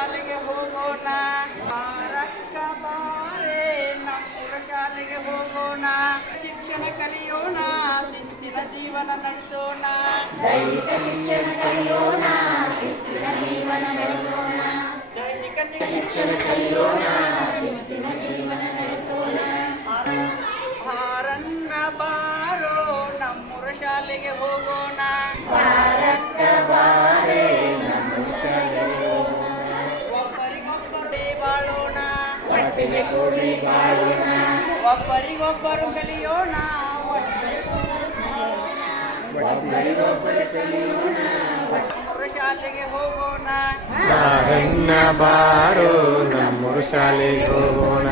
ಶಾಲೆಗೆ ಹೋಗೋಣ. ಬಾರಕ್ಕ ಬಾರೆ ನಮ್ಮೂರ ಶಾಲೆಗೆ ಹೋಗೋಣ. ಶಿಕ್ಷಣ ಕಲಿಯೋಣ, ಶಿಸ್ತಿನ ಜೀವನ ನಡೆಸೋಣ. ದೈಹಿಕ ಶಿಕ್ಷಣ ಕಲಿಯೋಣ, ಶಿಸ್ತಿನ ಜೀವನ ನಡೆಸೋಣ. ದೈಹಿಕ ಶಿಕ್ಷಣ ಕಲಿಯೋಣ, ಶಿಸ್ತಿನ ಜೀವನ ನಡೆಸೋಣ. ಹಾರನ್ನ ಬಾರೋ ನಮ್ಮೂರ ಶಾಲೆಗೆ ಹೋಗೋಣ. ಬಾರಕ್ಕ ಬಾರೆ ನಮ್ಮೂರ ಶಾಲೆಗೆ ಹೋಗೋಣ. ಒಬ್ಬರಿಗೊಬ್ಬರು ಬಾಳೋಣ, ಒಟ್ಟಿಗೆ ಕೂಡಿ ಬಾಳೋಣ. ಒಬ್ಬರಿಗೊಬ್ಬರು ಕಲಿಯೋಣ, ಒಬ್ಬರಿಗೊಬ್ಬರು ಕಲಿಯೋಣ. ನಮ್ಮೂರ ಶಾಲೆಗೆ ಹೋಗೋಣ. ಬಾರಣ್ಣ ಬಾರೋ ನಮ್ಮೂರ ಶಾಲೆಗೆ ಹೋಗೋಣ.